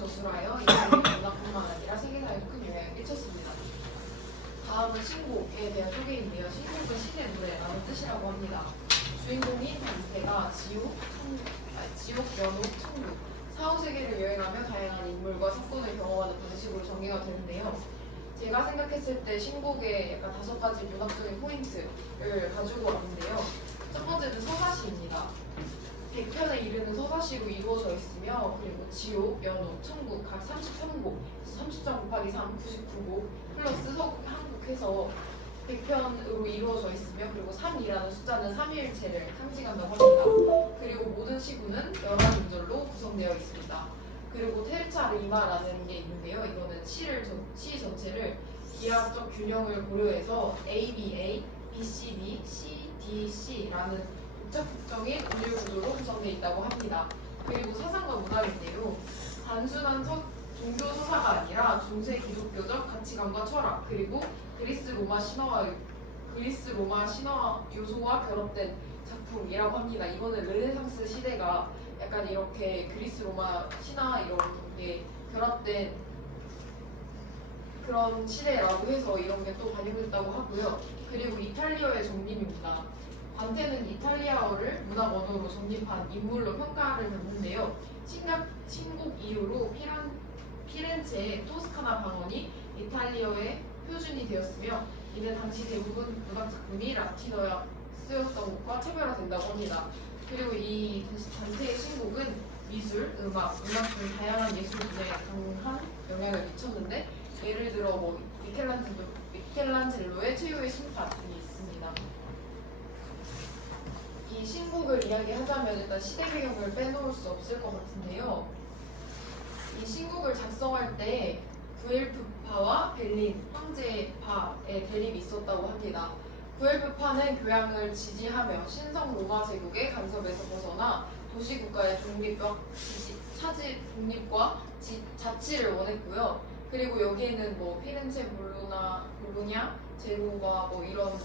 저술하여 인간의 문학뿐만 아니라 세계사에도 큰 영향을 끼쳤습니다. 다음은 신곡에 대한 소개인데요. 신곡은 신의 노래라는 뜻이라고 합니다. 주인공인 단테가 지옥, 연옥, 천국, 사후세계를 여행하며 다양한 인물과 사건을 경험하는 방식으로 전개가 되는데요. 제가 생각했을 때 신곡에 약간 5가지 문학적인 포인트를 가지고 왔는데요. 첫 번째는 서사시입니다. 100편에 이르는 서사시로 이루어져 있으며, 그리고 지옥, 연옥, 천국 각 33곡, 30점 곱하기 3, 99곡 플러스 서국, 한국 해서 100편으로 이루어져 있으며, 그리고 3이라는 숫자는 삼위일체를 상징한다고 합니다. 그리고 모든 시구는 11음절로 구성되어 있습니다. 그리고 테르차 리마라는 게 있는데요. 이거는 시 전체를 기하학적 균형을 고려해서 ABA, BCB, CDC라는 복잡적인 운율 구조로 구성되어 있다고 합니다. 그리고 사상과 문학인데요. 단순한 종교 서사가 아니라 중세 기독교적 가치관과 철학, 그리고 그리스 로마 신화 요소와 결합된 작품이라고 합니다. 이거는 르네상스 시대가 약간 이렇게 그리스 로마 신화 이런 게 결합된 그런 시대라고 해서 이런 게 또 반영됐다고 하고요. 그리고 이탈리아의 정림입니다. 단테는 이탈리아어를 문학 언어로 정립한 인물로 평가를 받는데요. 신곡 이후로 피렌체의 토스카나 방언이 이탈리아어의 표준이 되었으며, 이는 당시 대부분 문학 작품이 라틴어야 쓰였던 것과 차별화된다고 합니다. 그리고 이 단테의 신곡은 미술, 음악 등 다양한 예술 분야에 강한 영향을 미쳤는데, 예를 들어 미켈란젤로의 최후의 심판 등이 있습니다. 이 신곡을 이야기하자면 일단 시대 배경을 빼놓을 수 없을 것 같은데요. 이 신곡을 작성할 때 구엘프파와 벨린 황제파의 대립이 있었다고 합니다. 구엘프파는 교양을 지지하며 신성 로마 제국의 간섭에서 벗어나 도시국가의 독립과 자치를 원했고요. 그리고 여기에는 피렌체, 볼로냐, 제노바 이런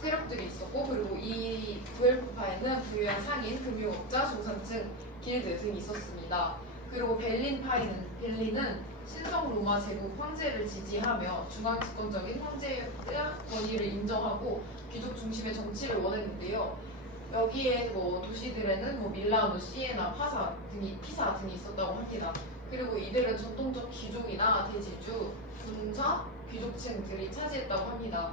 세력들이 있었고, 그리고 이 구엘프파에는 부유한 상인, 금융업자, 중산층, 길드 등이 있었습니다. 그리고 벨린은 신성 로마 제국 황제를 지지하며 중앙집권적인 황제의 권위를 인정하고 귀족 중심의 정치를 원했는데요. 여기에 도시들에는 밀라노, 시에나, 피사 등이 있었다고 합니다. 그리고 이들은 전통적 귀족이나 대지주, 군사, 귀족층들이 차지했다고 합니다.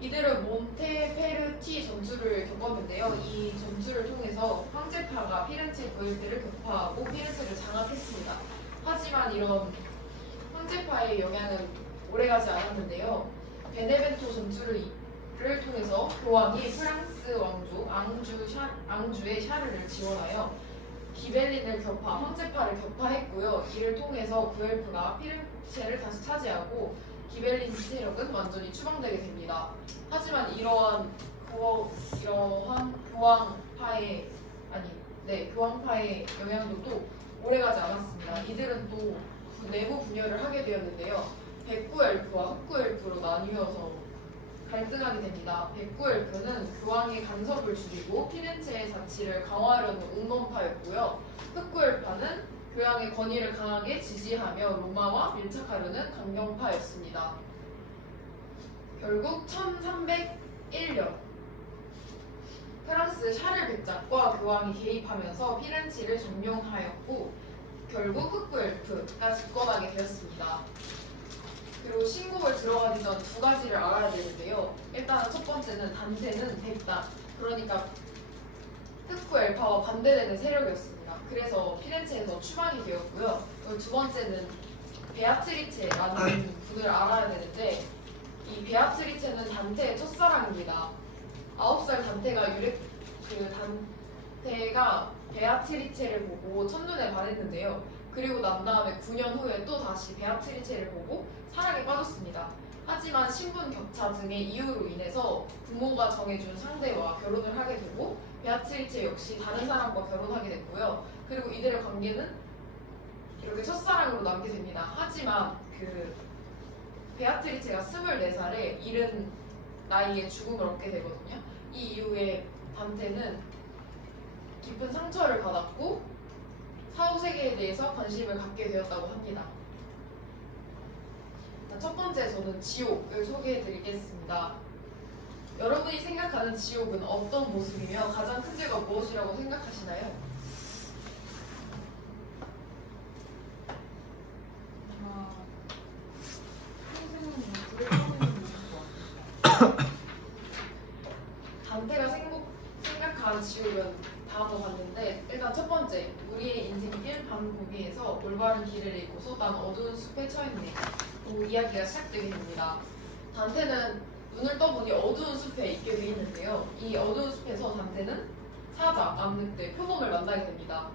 이들은 몬테페르티 전투를 겪었는데요. 이 전투를 통해서 황제파가 피렌체 부일들을 격파하고 피렌체를 장악했습니다. 하지만 이런 황제파의 영향은 오래가지 않았는데요. 베네벤토 전투를 통해서 교황이 프랑스 왕조 앙주의 샤르를 지원하여 기벨린을 황제파를 격파했고요. 이를 통해서 구엘프가 피렌체를 다시 차지하고 기벨린 세력은 완전히 추방되게 됩니다. 하지만 이러한 교황파의 영향도 또 오래가지 않았습니다. 이들은 또 내부 분열을 하게 되었는데요. 백구엘프와 흑구엘프로 나뉘어서 갈등하게 됩니다. 백구엘프는 교황의 간섭을 줄이고 피렌체의 자치를 강화하려는 운동파였고요. 흑구엘파는 교황의 권위를 강하게 지지하며 로마와 밀착하려는 강경파였습니다. 결국 1301년 프랑스 샤를 백작과 교황이 개입하면서 피렌체를 점령하였고, 결국 흑구엘프가 집권하게 되었습니다. 그리고 신곡을 들어가기 전 2가지를 알아야 되는데요. 일단은 첫 번째는 단테는 백당, 그러니까 흑구엘파와 반대되는 세력이었습니다. 그래서 피렌체에서 추방이 되었고요. 그리고 2번째는 베아트리체라는 분을 알아야 되는데, 이 베아트리체는 단테의 첫사랑입니다. 9살 단테가 베아트리체를 보고 첫눈에 반했는데요. 그리고 난 다음에 9년 후에 또 다시 베아트리체를 보고 사랑에 빠졌습니다. 하지만 신분 격차 등의 이유로 인해서 부모가 정해준 상대와 결혼을 하게 되고, 베아트리체 역시 다른 사람과 결혼하게 됐고요. 그리고 이들의 관계는 이렇게 첫사랑으로 남게 됩니다. 하지만 베아트리체가 24살에 이른 나이에 죽음을 얻게 되거든요. 이 이후에 단테는 깊은 상처를 받았고 사후세계에 대해서 관심을 갖게 되었다고 합니다. 첫 번째 저는 지옥을 소개해 드리겠습니다. 여러분이 생각하는 지옥은 어떤 모습이며 가장 큰 죄가 무엇이라고 생각하시나요? 선생님은 불을 켜고 있는 것 같아요. 단테가 생각한 지옥은 다음과 같는데, 일단 첫 번째, 우리의 인생길 반고비에서 올바른 길을 잃고서 난 어두운 숲에 처했네. 이야기가 시작되게 됩니다. 단테는 눈을 떠보니 어두운 숲에 있게 돼 있는데요. 이 어두운 숲에서 단테는 사자, 남늑대, 표범을 만나게 됩니다.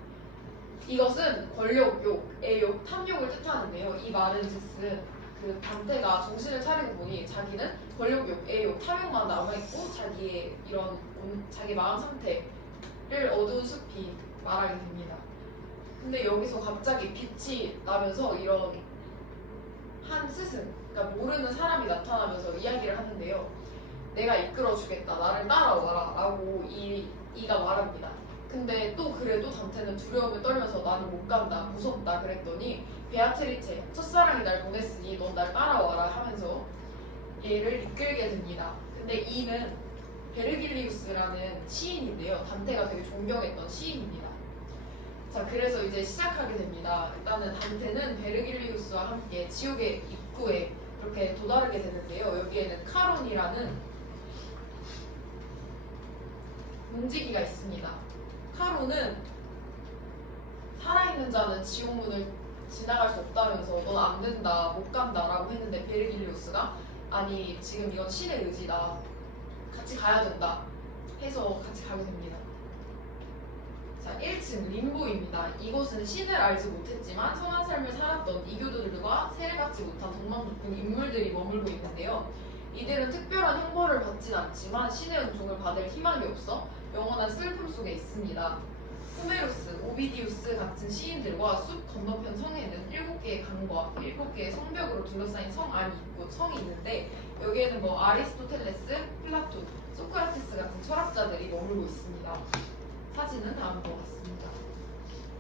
이것은 권력욕, 애욕, 탐욕을 뜻하는데요. 이 말은 즉슨 그 단테가 정신을 차리고 보니 자기는 권력욕, 애욕, 탐욕만 남아있고 자기의 이런 자기 마음 상태를 어두운 숲이 말하게 됩니다. 근데 여기서 갑자기 빛이 나면서 이런 한 스승, 그러니까 모르는 사람이 나타나면서 이야기를 하는데요. 내가 이끌어주겠다, 나를 따라와라 라고 이가 말합니다. 근데 또 그래도 단테는 두려움을 떨면서 나는 못 간다, 무섭다 그랬더니 베아트리체, 첫사랑이 날 보냈으니 넌 날 따라와라 하면서 얘를 이끌게 됩니다. 근데 이는 베르길리우스라는 시인인데요. 단테가 되게 존경했던 시인입니다. 자, 그래서 이제 시작하게 됩니다. 일단은 단테는 베르길리우스와 함께 지옥의 입구에 이렇게 도달하게 되는데요. 여기에는 카론이라는 문지기가 있습니다. 카론은 살아있는 자는 지옥문을 지나갈 수 없다면서 넌 안 된다, 못 간다 라고 했는데 베르길리우스가 아니 지금 이건 신의 의지다, 같이 가야 된다 해서 같이 가게 됩니다. 자, 1층 림보입니다. 이곳은 신을 알지 못했지만 선한 삶을 살았던 이교도들과 세례받지 못한 동망 깊은 인물들이 머물고 있는데요. 이들은 특별한 형벌을 받진 않지만 신의 은총을 받을 희망이 없어 영원한 슬픔 속에 있습니다. 호메로스, 오비디우스 같은 시인들과 숲 건너편 성에는 7개의 강과 7개의 성벽으로 둘러싸인 성 안이 있고 성이 있는데 여기에는 뭐 아리스토텔레스, 플라톤, 소크라테스 같은 철학자들이 머물고 있습니다. 사진은 다음과 같습니다.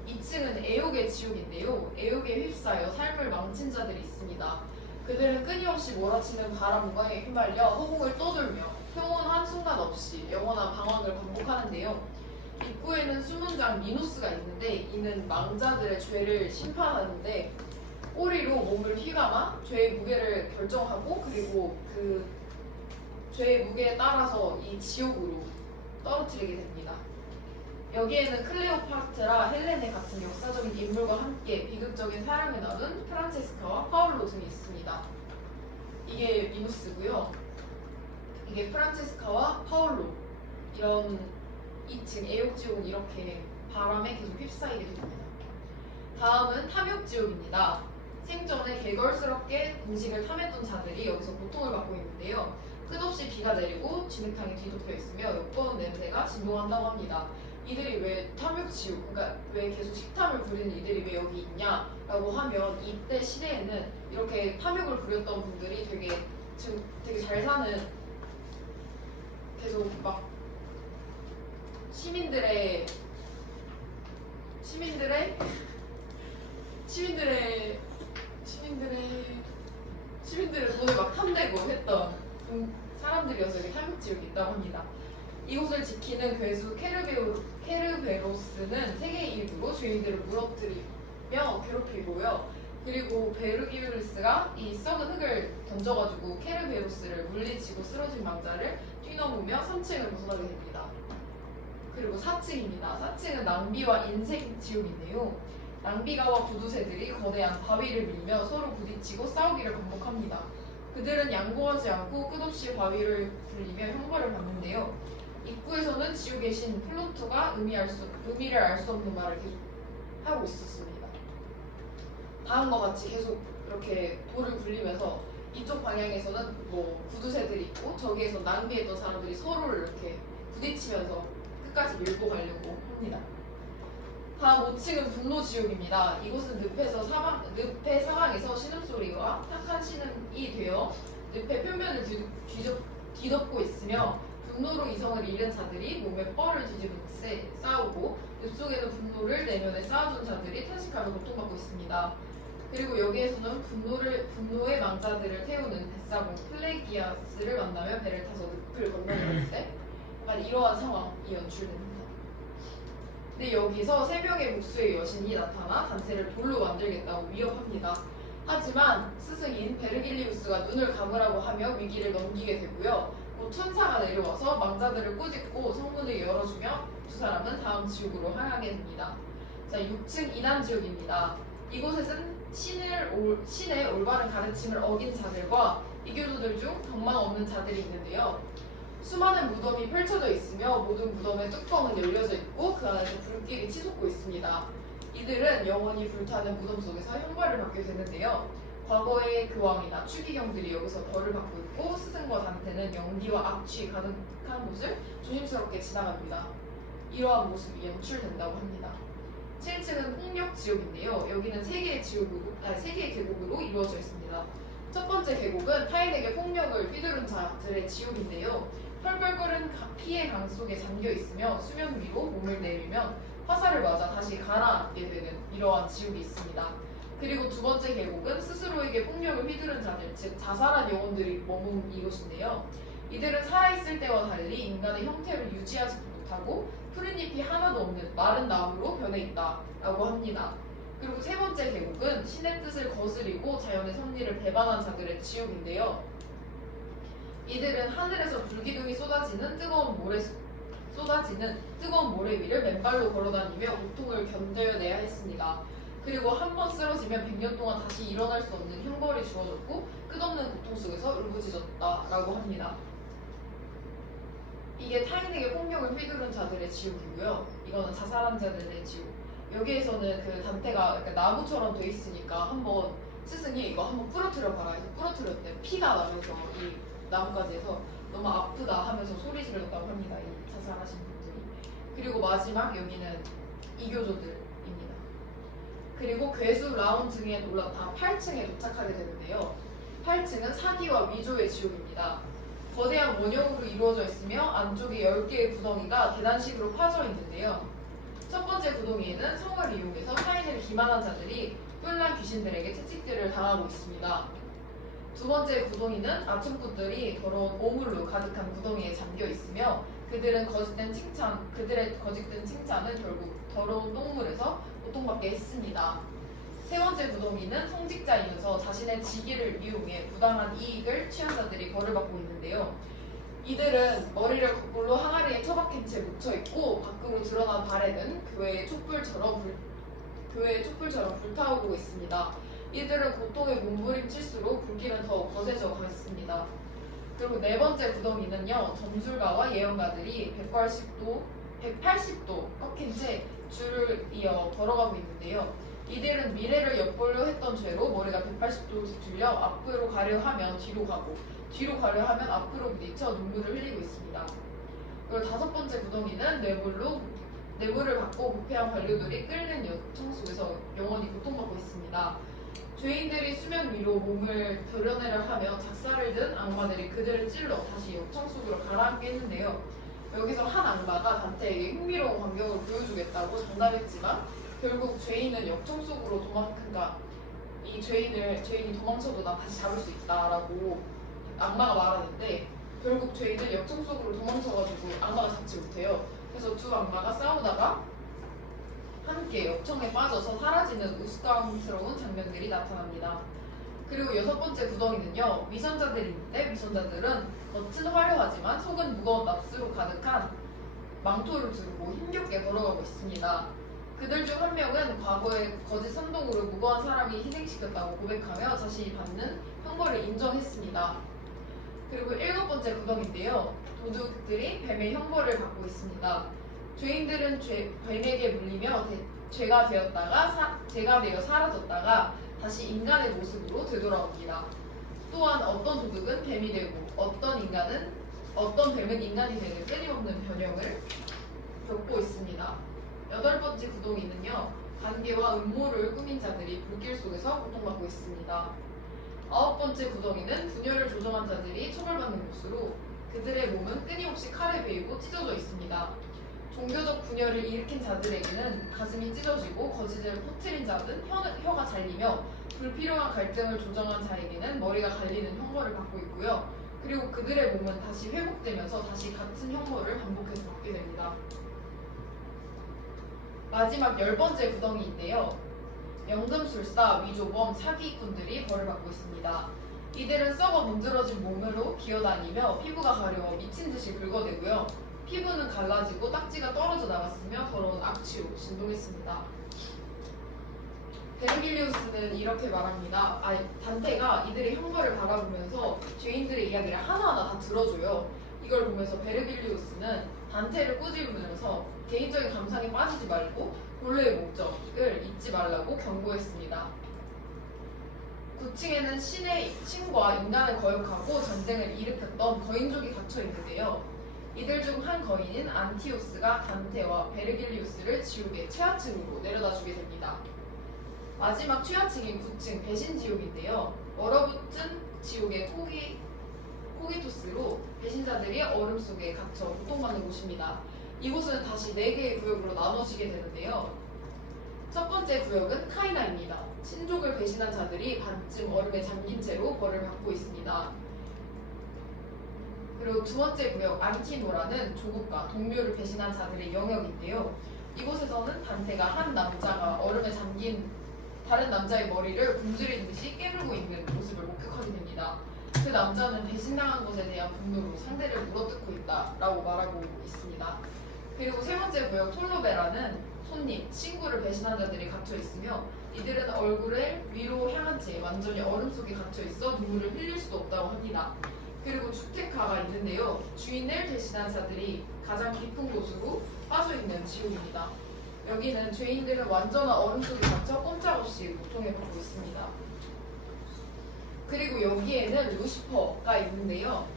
2층은 애욕의 지옥인데요. 애욕에 휩싸여 삶을 망친 자들이 있습니다. 그들은 끊임없이 몰아치는 바람과 휘말려 허공을 떠돌며 평온 한순간 없이 영원한 방황을 반복하는데요. 입구에는 수문장 미노스가 있는데 이는 망자들의 죄를 심판하는데 꼬리로 몸을 휘감아 죄의 무게를 결정하고 그리고 그 죄의 무게에 따라서 이 지옥으로 떨어뜨리게 됩니다. 여기에는 클레오파트라, 헬레네 같은 역사적인 인물과 함께 비극적인 사랑을 나눈 프란체스카와 파울로 등이 있습니다. 이게 미노스고요. 이게 프란체스카와 파울로. 이런 2층 애욕지옥은 이렇게 바람에 계속 휩싸이게 됩니다. 다음은 탐욕지옥입니다. 생전에 개걸스럽게 음식을 탐했던 자들이 여기서 고통을 받고 있는데요. 끝없이 비가 내리고 진흙탕이 뒤덮여 있으며 역겨운 냄새가 진동한다고 합니다. 이들이 왜 탐욕지옥, 그러니까 왜 계속 식탐을 부리는 이들이 왜 여기 있냐라고 하면 이때 시대에는 이렇게 탐욕을 부렸던 분들이 되게 지금 되게 잘 사는 계속 막 시민들의 돈을 막 탐내고 했던 사람들이어서 여기 탐욕지옥이 있다고 합니다. 이곳을 지키는 괴수 케르베로스는 세계의 일부로 죄인들을 무너뜨리며 괴롭히고요. 그리고 베르기우스가 이 썩은 흙을 던져가지고 케르베로스를 물리치고 쓰러진 망자를 뛰넘으며 3층을 벗어나게 됩니다. 그리고 4층입니다. 4층은 낭비와 인생 지옥인데요. 낭비가와 구두쇠들이 거대한 바위를 밀며 서로 부딪히고 싸우기를 반복합니다. 그들은 양보하지 않고 끝없이 바위를 굴리며 형벌을 받는데요. 입구에서는 지옥의 신 플루토가 의미를 알 수 없는 말을 계속 하고 있었습니다. 다음과 같이 계속 이렇게 돌을 굴리면서 이쪽 방향에서는 뭐 구두쇠들이 있고 저기에서 낭비했던 사람들이 서로를 이렇게 부딪히면서 끝까지 밀고 가려고 합니다. 다음 5층은 분노지옥입니다. 이곳은 늪의 사방에서 신음소리와 탁한 신음이 되어 늪의 표면을 뒤덮고 있으며 분노로 이성을 잃은 자들이 몸에 뻘을 뒤집은 채 싸우고 뱃속에는 분노를 내면에 쌓아둔 자들이 탄식하며 고통받고 있습니다. 그리고 여기에서는 분노의 망자들을 태우는 뱃사공 플레기아스를 만나며 배를 타서 늪을 건너갈 때 약간 이러한 상황이 연출됩니다. 근데 여기서 세 명의 목수의 여신이 나타나 단체를 돌로 만들겠다고 위협합니다. 하지만 스승인 베르길리우스가 눈을 감으라고 하며 위기를 넘기게 되고요. 곧 천사가 내려와서 망자들을 꾸짖고 성문을 열어주며 두 사람은 다음 지옥으로 향하게 됩니다. 자, 6층 이단 지옥입니다. 이곳에는 신의 올바른 가르침을 어긴 자들과 이교도들 중 덕망 없는 자들이 있는데요. 수많은 무덤이 펼쳐져 있으며 모든 무덤의 뚜껑은 열려져 있고 그 안에서 불길이 치솟고 있습니다. 이들은 영원히 불타는 무덤 속에서 형벌을 받게 되는데요. 과거의 교황이나 추기경들이 여기서 벌을 받고 있고 스승과 단테는 영리와 악취 가득한 곳을 조심스럽게 지나갑니다. 이러한 모습이 연출된다고 합니다. 7층은 폭력 지옥인데요. 여기는 세 개의 계곡으로 이루어져 있습니다. 첫 번째 계곡은 타인에게 폭력을 휘두른 자들의 지옥인데요. 펄펄 끓은 피의 강 속에 잠겨 있으며 수면 위로 몸을 내밀면 화살을 맞아 다시 가라앉게 되는 이러한 지옥이 있습니다. 그리고 두 번째 계곡은 스스로에게 폭력을 휘두른 자들, 즉 자살한 영혼들이 머문 이곳인데요. 이들은 살아있을 때와 달리 인간의 형태를 유지하지 못하고 푸른 잎이 하나도 없는 마른 나무로 변해 있다라고 합니다. 그리고 세 번째 계곡은 신의 뜻을 거스리고 자연의 섭리를 배반한 자들의 지옥인데요. 이들은 하늘에서 불기둥이 쏟아지는 뜨거운 모래 위를 맨발로 걸어다니며 고통을 견뎌내야 했습니다. 그리고 한 번 쓰러지면 100년 동안 다시 일어날 수 없는 형벌이 주어졌고 끝없는 고통 속에서 울부짖었다라고 합니다. 이게 타인에게 폭력을 휘두른 자들의 지옥이고요. 이거는 자살한 자들의 지옥. 여기에서는 그 단테가 약간 나무처럼 돼 있으니까 한번 스승이 이거 한번 부러뜨려 봐라 해서 부러뜨렸대. 피가 나면서 이 나뭇가지 해서 너무 아프다 하면서 소리 지르었다고 합니다. 이 자살하신 분들이. 그리고 마지막 여기는 이교조들입니다. 그리고 괴수 라운증에 올라타 8층에 도착하게 되는데요. 8층은 사기와 위조의 지옥입니다. 거대한 원형으로 이루어져 있으며 안쪽에 10개의 구덩이가 계단식으로 파져 있는데요. 첫 번째 구덩이에는 성을 이용해서 타인을 기만한 자들이 뿔난 귀신들에게 채찍질을 당하고 있습니다. 두 번째 구덩이는 아춤꾼들이 더러운 오물로 가득한 구덩이에 잠겨 있으며 그들의 거짓된 칭찬은 결국 더러운 똥물에서 고통받게 했습니다. 세 번째 구덩이는 성직자이면서 자신의 직위를 이용해 부당한 이익을 취한 자들이 벌을 받고 있는데요. 이들은 머리를 거꾸로 항아리에 처박힌 채 묻혀있고 밖으로 드러난 발에는 교회의 촛불처럼 불타오르고 있습니다. 이들은 고통에 몸부림칠수록 불길은 더욱 거세져 갔습니다. 그리고 네 번째 구덩이는요. 점술가와 예언가들이 180도 꺾인 채 줄을 이어 걸어가고 있는데요. 이들은 미래를 엿보려 했던 죄로 머리가 180도씩 들려 앞으로 가려 하면 뒤로 가고 뒤로 가려 하면 앞으로 부딪혀 눈물을 흘리고 있습니다. 그리고 다섯 번째 구덩이는 뇌물을 받고 부패한 관료들이 끓는 여청 속에서 영원히 고통받고 있습니다. 죄인들이 수면 위로 몸을 드러내려 하며 작사를 든 악마들이 그들을 찔러 다시 역청 속으로 가라앉게 했는데요. 여기서 한 악마가 단테에게 흥미로운 광경을 보여주겠다고 장담했지만 결국 죄인은 역청 속으로 이 죄인이 도망쳐도 나 다시 잡을 수 있다라고 악마가 말하는데 결국 죄인은 역청 속으로 도망쳐가지고 악마가 잡지 못해요. 그래서 두 악마가 싸우다가 함께 역청에 빠져서 사라지는 우스꽝스러운 장면들이 나타납니다. 그리고 여섯 번째 구덩이는요. 위선자들이 있는데 위선자들은 겉은 화려하지만 속은 무거운 납수로 가득한 망토를 두르고 힘겹게 걸어가고 있습니다. 그들 중 한 명은 과거에 거짓 선동으로 무고한 사람이 희생시켰다고 고백하며 자신이 받는 형벌을 인정했습니다. 그리고 일곱 번째 구덩인데요. 도둑들이 뱀의 형벌을 받고 있습니다. 죄인들은 뱀에게 물리며 죄가 되어 사라졌다가 다시 인간의 모습으로 되돌아옵니다. 또한 어떤 도둑은 뱀이 되고 어떤 뱀은 인간이 되는 끊임없는 변형을 겪고 있습니다. 여덟 번째 구덩이는요. 관계와 음모를 꾸민 자들이 불길 속에서 고통받고 있습니다. 아홉 번째 구덩이는 분열을 조정한 자들이 처벌받는 곳으로 그들의 몸은 끊임없이 칼에 베이고 찢어져 있습니다. 종교적 분열을 일으킨 자들에게는 가슴이 찢어지고 거짓을 퍼뜨린 자는 혀가 잘리며 불필요한 갈등을 조장한 자에게는 머리가 갈리는 형벌을 받고 있고요. 그리고 그들의 몸은 다시 회복되면서 다시 같은 형벌을 반복해서 받게 됩니다. 마지막 10번째 구덩이인데요. 연금술사, 위조범, 사기꾼들이 벌을 받고 있습니다. 이들은 썩어 문드러진 몸으로 기어다니며 피부가 가려워 미친 듯이 긁어대고요. 피부는 갈라지고 딱지가 떨어져 나갔으며 더러운 악취로 진동했습니다. 베르길리우스는 이렇게 말합니다. 단테가 이들의 형벌을 바라보면서 죄인들의 이야기를 하나하나 다 들어줘요. 이걸 보면서 베르길리우스는 단테를 꾸짖으면서 개인적인 감상에 빠지지 말고 본래의 목적을 잊지 말라고 경고했습니다. 9층에는 신과 인간을 거역하고 전쟁을 일으켰던 거인족이 갇혀 있는데요. 이들 중 한 거인인 안티오스가 단테와 베르길리우스를 지옥의 최하층으로 내려다 주게 됩니다. 마지막 최하층인 9층 배신지옥인데요. 얼어붙은 지옥의 코기토스로 배신자들이 얼음 속에 갇혀 고통받는 곳입니다. 이곳은 다시 4개의 구역으로 나눠지게 되는데요. 첫 번째 구역은 카이나입니다. 친족을 배신한 자들이 반쯤 얼음에 잠긴 채로 벌을 받고 있습니다. 그리고 두 번째 구역 안티노라는 조국과 동료를 배신한 자들의 영역인데요. 이곳에서는 단테가 한 남자가 얼음에 잠긴 다른 남자의 머리를 굶주린 듯이 깨물고 있는 모습을 목격하게 됩니다. 그 남자는 배신당한 것에 대한 분노로 상대를 물어뜯고 있다라고 말하고 있습니다. 그리고 세 번째 구역 톨로베라는 손님, 친구를 배신한 자들이 갇혀 있으며 이들은 얼굴을 위로 향한 채 완전히 얼음 속에 갇혀 있어 눈물을 흘릴 수도 없다고 합니다. 그리고 주택가가 있는데요. 주인을 배신한 자들이 가장 깊은 곳으로 빠져 있는 지옥입니다. 여기는 죄인들은 완전한 얼음 속에 갇혀 꼼짝없이 고통을 받고 있습니다. 그리고 여기에는 루시퍼가 있는데요.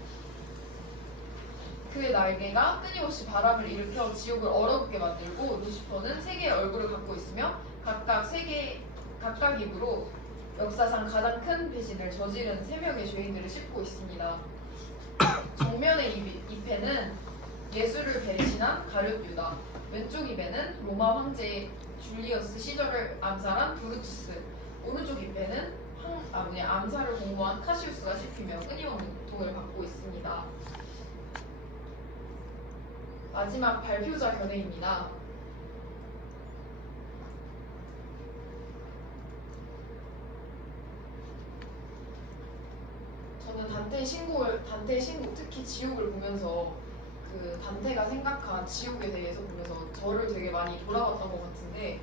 그의 날개가 끊임없이 바람을 일으켜 지옥을 얼어붙게 만들고 루시퍼는 3개의 얼굴을 갖고 있으며 각각 입으로 역사상 가장 큰 배신을 저지른 3명의 죄인들을 싣고 있습니다. 정면의 입에는 예수를 배신한 가룟 유다, 왼쪽 입에는 로마 황제 줄리어스 시저를 암살한 브루투스, 오른쪽 입에는 암살을 공모한 카시우스가 씹히며 끊임없는 고통을 받고 있습니다. 마지막 발표자 견해입니다. 저는 단테의 신곡, 특히 지옥을 보면서 그 단테가 생각한 지옥에 대해서 보면서 저를 되게 많이 돌아봤던 것 같은데,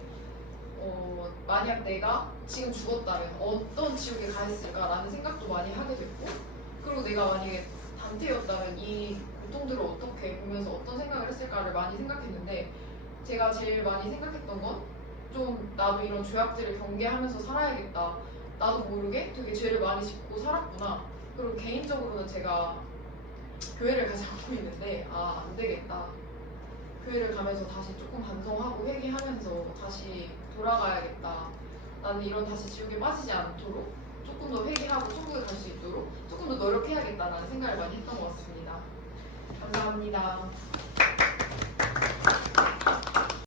만약 내가 지금 죽었다면 어떤 지옥에 가 있을까라는 생각도 많이 하게 됐고, 그리고 내가 만약에 단테였다면 이 고통들을 어떻게 보면서 어떤 생각을 했을까를 많이 생각했는데, 제가 제일 많이 생각했던 건 좀 나도 이런 죄악들을 경계하면서 살아야겠다. 나도 모르게 되게 죄를 많이 짓고 살았구나. 그리고 개인적으로는 제가 교회를 가지 않고 있는데 안 되겠다. 교회를 가면서 다시 조금 반성하고 회개하면서 다시 돌아가야겠다. 나는 이런 다시 지옥에 빠지지 않도록 조금 더 회개하고 천국에 갈 수 있도록 조금 더 노력해야겠다라는 생각을 많이 했던 것 같습니다. 감사합니다.